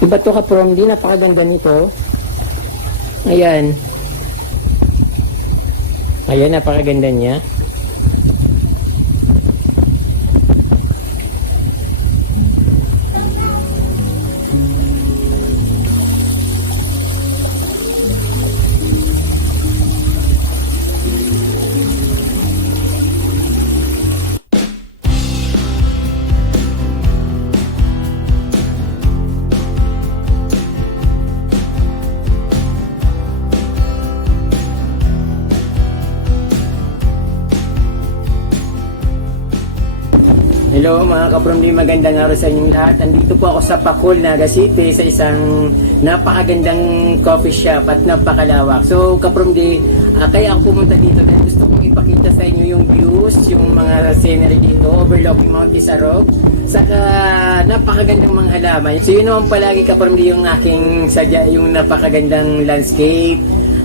Iba to ka from di napakaganda nito. Ayan. Ayan, napakaganda niya. Hello mga kapromdi, magandang araw sa inyong lahat. Andito po ako sa Pacul, Naga City sa isang napakagandang coffee shop at napakalawak. So kapromdi, ah, kaya ako pumunta dito dahil gusto kong ipakita sa inyo yung views, yung mga scenery dito, overlooking Mount Isarog, saka napakagandang mga halaman. So yun naman palagi kapromdi yung aking sadya, yung napakagandang landscape,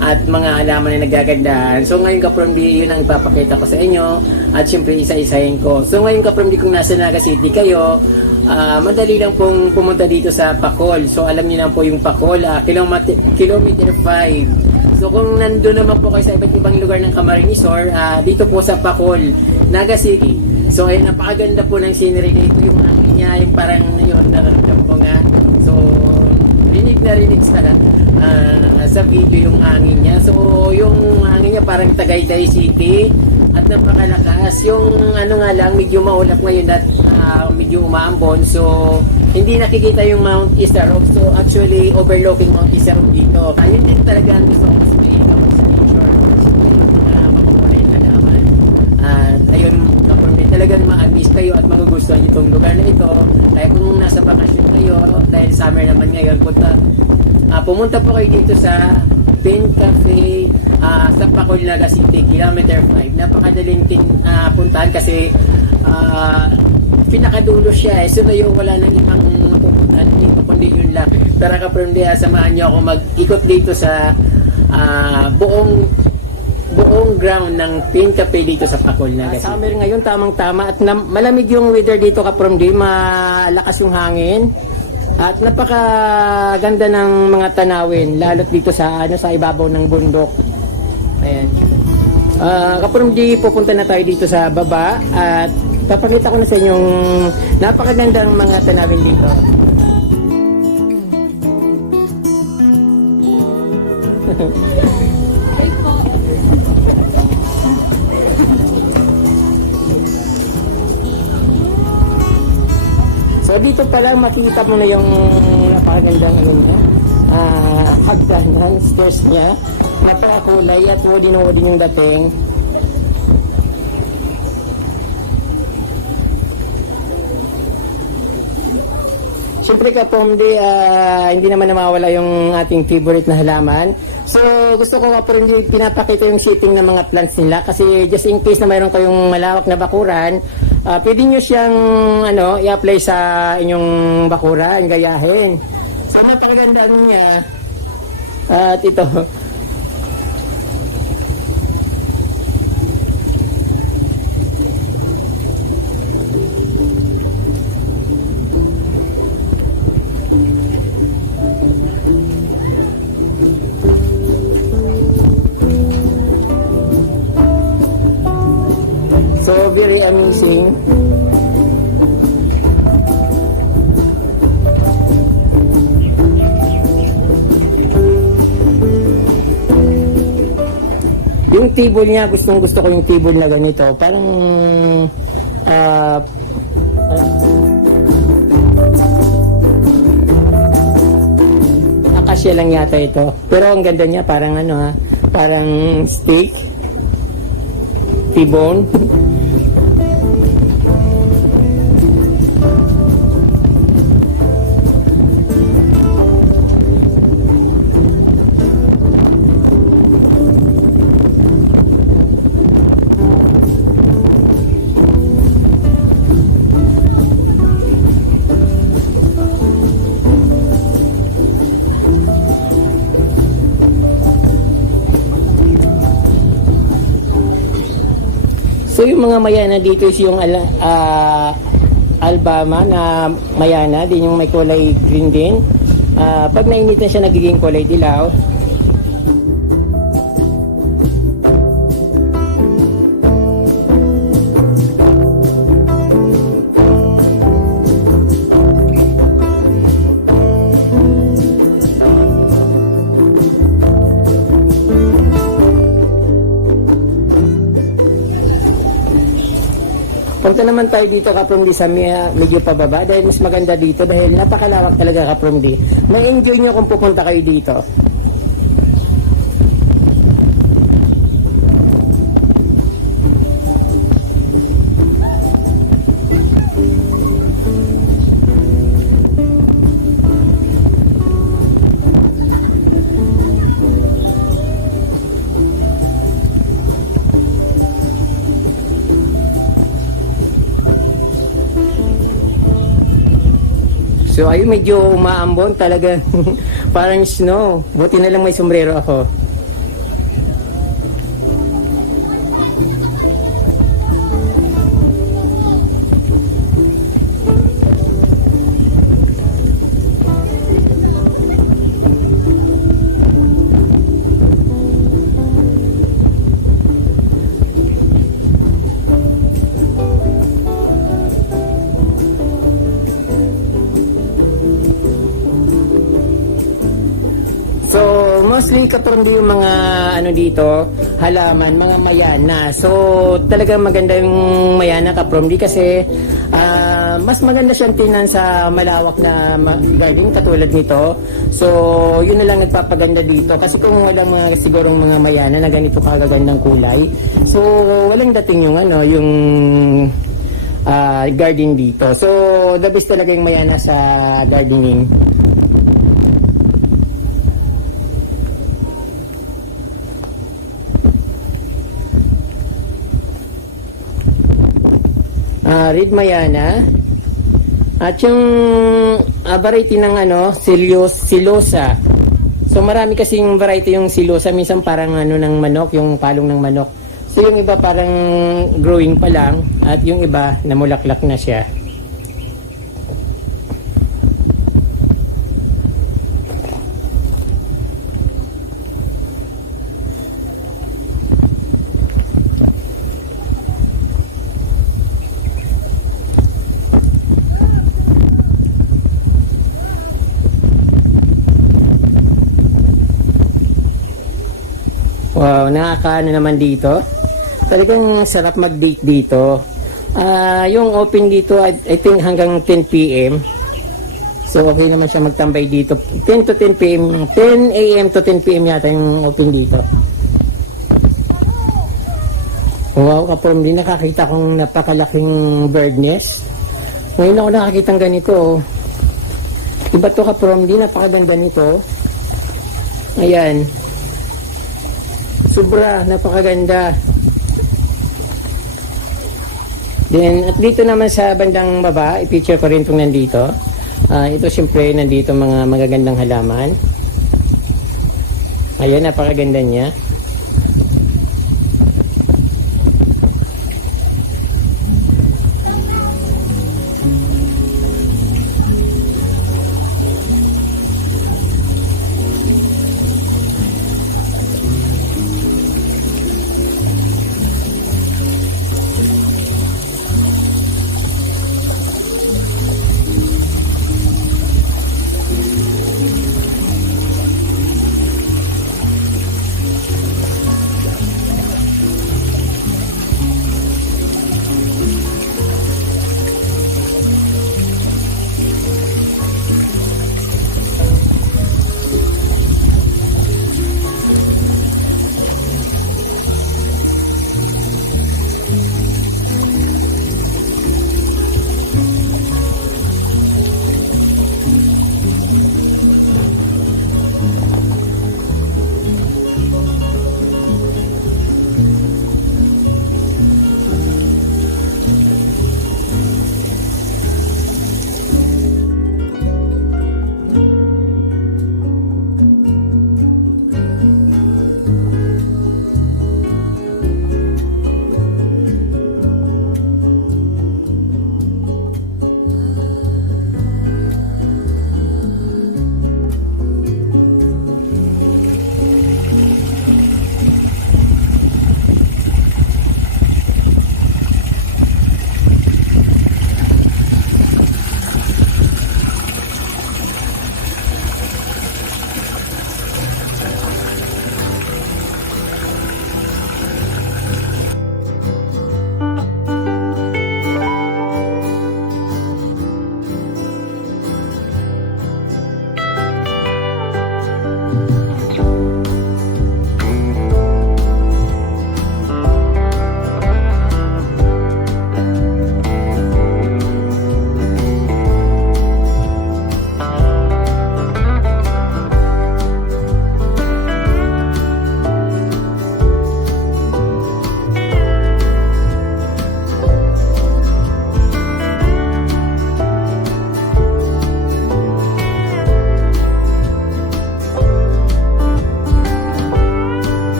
at mga halaman na nagagandahan. So ngayon ka-Promdi, yun ang ipapakita ko sa inyo at syempre isa-isahin ko. So ngayon ka-Promdi, kung nasa Naga City kayo, ah, madali lang pong pumunta dito sa Pacol. So alam niyo lang po yung Pacol, ah, kilometer, kilometer 5. So kung nandun naman po kayo sa iba't ibang lugar ng Camarines Sur, ah, dito po sa Pacol, Naga City. So ayun, napakaganda po ng scenery dito, yung hangin niya, yung parang yun, nararamdam ko nga. Rinig na rinig sa ah, sa video yung hangin niya. So, yung hangin niya parang Tagaytay City at napakalakas. Yung ano nga lang, medyo maulap ngayon at ah, medyo umaambon. So, hindi nakikita yung Mount Isarog. So, actually, overlooking Mount Isarog dito. Ayun din talaga ang gusto ko sabihin kapag sa nature. Siyempre, yung mga makukulay na laman. At ayun, kapag talagang ma-miss kayo at magugustuhan itong lugar na ito. Kaya kung nasa bakasyon kayo, dahil summer naman ngayon, punta, ah, pumunta po kayo dito sa Pin Cafe ah, sa Pacolnaga City, kilometer 5. Napakadaling tin, ah, puntahan kasi ah, pinakadulo siya eh. So na yung wala nang ibang mapupuntahan dito, kundi yun lang. Pero kapag ah, samahan niyo ako mag-ikot dito sa ah, buong buong ground ng Pin Cafe dito sa Pacol na Summer ngayon, tamang-tama at na- malamig yung weather dito ka from di malakas yung hangin at napakaganda ng mga tanawin lalo't dito sa ano sa ibabaw ng bundok. Ayan. Ah, kaprom di pupunta na tayo dito sa baba at papakita ko na sa inyong napakagandang mga tanawin dito. dito pa lang makikita mo na yung napakagandang ano niya. Ah, hagdanan, stairs niya. Napakakulay at wodi na wodi yung dating. Siyempre ka Pomde, ah, hindi naman namawala yung ating favorite na halaman. So gusto ko nga po rin pinapakita yung shaping ng mga plants nila kasi just in case na mayroon kayong malawak na bakuran, ah, pwede nyo siyang ano, i-apply sa inyong bakuran, gayahin. So napakaganda niya. At ito, table niya, gustong gusto ko yung table na ganito. Parang ah akasya lang yata ito. Pero ang ganda niya, parang ano ha, parang steak, T-bone. yung mga mayana dito is yung ala, ah, Alabama na mayana, din yung may kulay green din. Ah, pag nainitan siya, nagiging kulay dilaw. Punta naman tayo dito Kapromdi sa mi- medyo pababa dahil mas maganda dito dahil napakalawak talaga Kapromdi. May enjoy nyo kung pupunta kayo dito. So ayun medyo umaambon talaga. Parang snow. Buti na lang may sombrero ako. Kaparandi yung mga ano dito, halaman, mga mayana. So, talagang maganda yung mayana kapromdi kasi ah, mas maganda siyang tinan sa malawak na garden katulad nito. So, yun na lang nagpapaganda dito. Kasi kung walang mga sigurong mga mayana na ganito kagagandang kulay, so walang dating yung ano, yung ah, garden dito. So, the best talaga yung mayana sa gardening. Ah, Red Mayana. At yung ah, variety ng ano, Silos, Silosa. So marami kasing variety yung Silosa. Minsan parang ano ng manok, yung palong ng manok. So yung iba parang growing pa lang. At yung iba namulaklak na siya. Wow, nakakaano naman dito. Talagang sarap mag-date dito. Ah, yung open dito, I, I think hanggang 10 p.m. So, okay naman siya magtambay dito. 10 to 10 p.m. 10 a.m. to 10 p.m. yata yung open dito. Wow, kaprom din nakakita kong napakalaking bird nest. Ngayon ako nakakita ganito. oh. Iba to kaprom din, napakaganda nito. Ayan. Sobra, napakaganda. Then, at dito naman sa bandang baba, i-picture ko rin itong nandito. Ah, ito siyempre, nandito mga magagandang halaman. Ayan, napakaganda niya.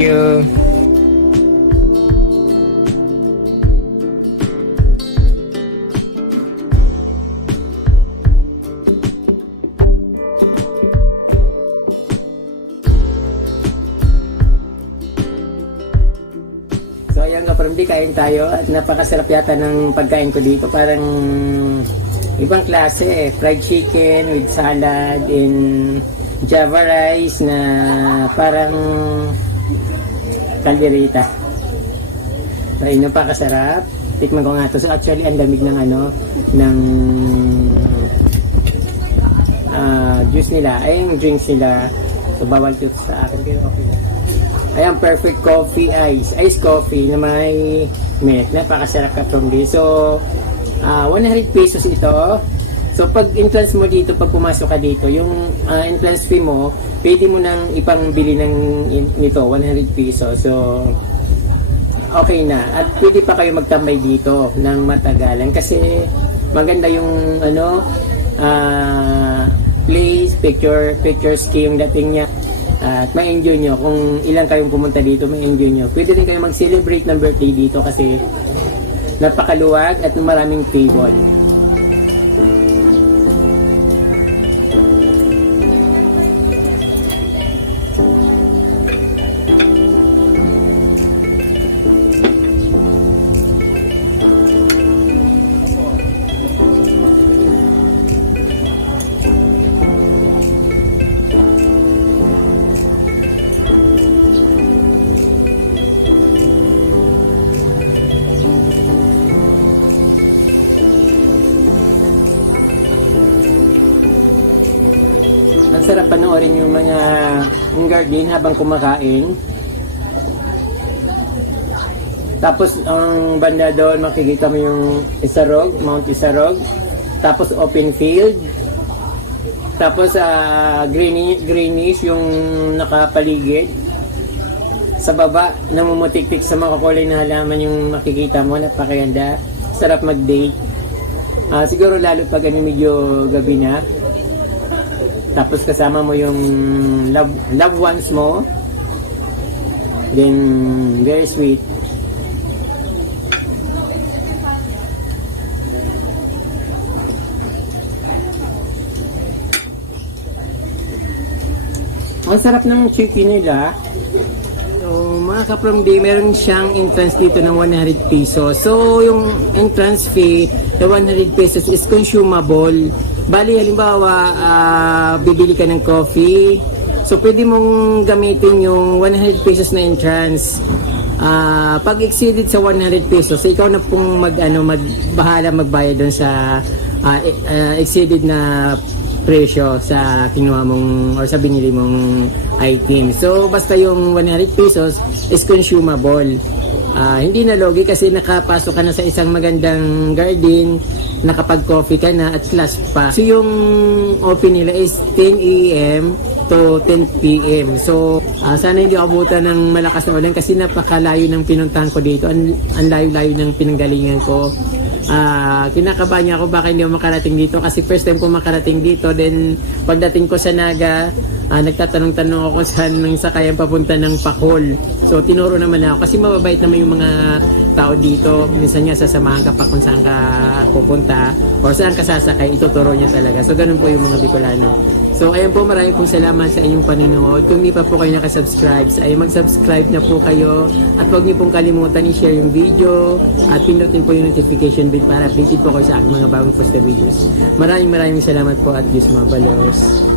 You. So ayan ka, parang kain tayo at napakasarap yata ng pagkain ko dito. Parang ibang klase eh. Fried chicken with salad and java rice na parang kalderita. So yun napakasarap. Tikman ko nga to. So actually ang lamig ng ano, ng ah, juice nila, ay yung drinks nila. So bawal to sa akin. Pero okay. Ayan, perfect coffee ice. Ice coffee na may milk. Napakasarap ka from this. So, ah 100 pesos ito. So, pag entrance mo dito, pag pumasok ka dito, yung ah, entrance fee mo, pwede mo nang ipangbili ng nito, 100 pesos. So, okay na. At pwede pa kayo magtambay dito ng matagalan kasi maganda yung ano ah place, picture picture yung dating niya. At may enjoy nyo kung ilang kayong pumunta dito, may enjoy nyo. Pwede rin kayo mag-celebrate ng birthday dito kasi napakaluwag at maraming table. Sarap panoorin yung mga yung garden habang kumakain. Tapos ang banda doon makikita mo yung Isarog, Mount Isarog. Tapos open field. Tapos ah greenish, greenish yung nakapaligid. Sa baba, namumutik-tik sa mga kulay na halaman yung makikita mo. Napakaganda. Sarap mag-date. Ah, siguro lalo pag ano, medyo gabi na. Tapos kasama mo yung love, loved ones mo. Then, very sweet. Ang sarap ng chicken nila. So, mga ka-from day, meron siyang entrance dito ng 100 pesos. So, yung entrance fee na 100 pesos is consumable. Bali, halimbawa, ah, bibili ka ng coffee. So, pwede mong gamitin yung 100 pesos na entrance. Ah, pag exceeded sa 100 pesos, ikaw na pong mag, ano, mag, bahala magbayad doon sa e- ah, exceeded na presyo sa kinuha mong or sa binili mong item. So basta yung 100 pesos is consumable. Ah, hindi na logi kasi nakapasok ka na sa isang magandang garden, nakapag-coffee ka na at last pa. So yung open nila is 10 a.m. to 10 p.m. So ah, sana hindi abutan ng malakas na ulan kasi napakalayo ng pinuntahan ko dito. Ang, ang layo-layo ng pinanggalingan ko. Ah, kinakabahan niya ako baka hindi ako makarating dito kasi first time ko makarating dito then pagdating ko sa Naga ah, nagtatanong-tanong ako saan nang sakayan papunta ng Pakol so tinuro naman ako kasi mababait naman yung mga tao dito minsan nga sasamahan ka pa kung saan ka pupunta o saan ka sasakay ituturo niya talaga so ganun po yung mga Bicolano So ayan po maraming pong salamat sa inyong panonood. Kung hindi pa po kayo nakasubscribe, ay mag-subscribe na po kayo. At huwag niyo pong kalimutan i-share yung video at pinutin po yung notification bell para updated po kayo sa aking mga bagong post videos. Maraming maraming salamat po at Diyos mga balos.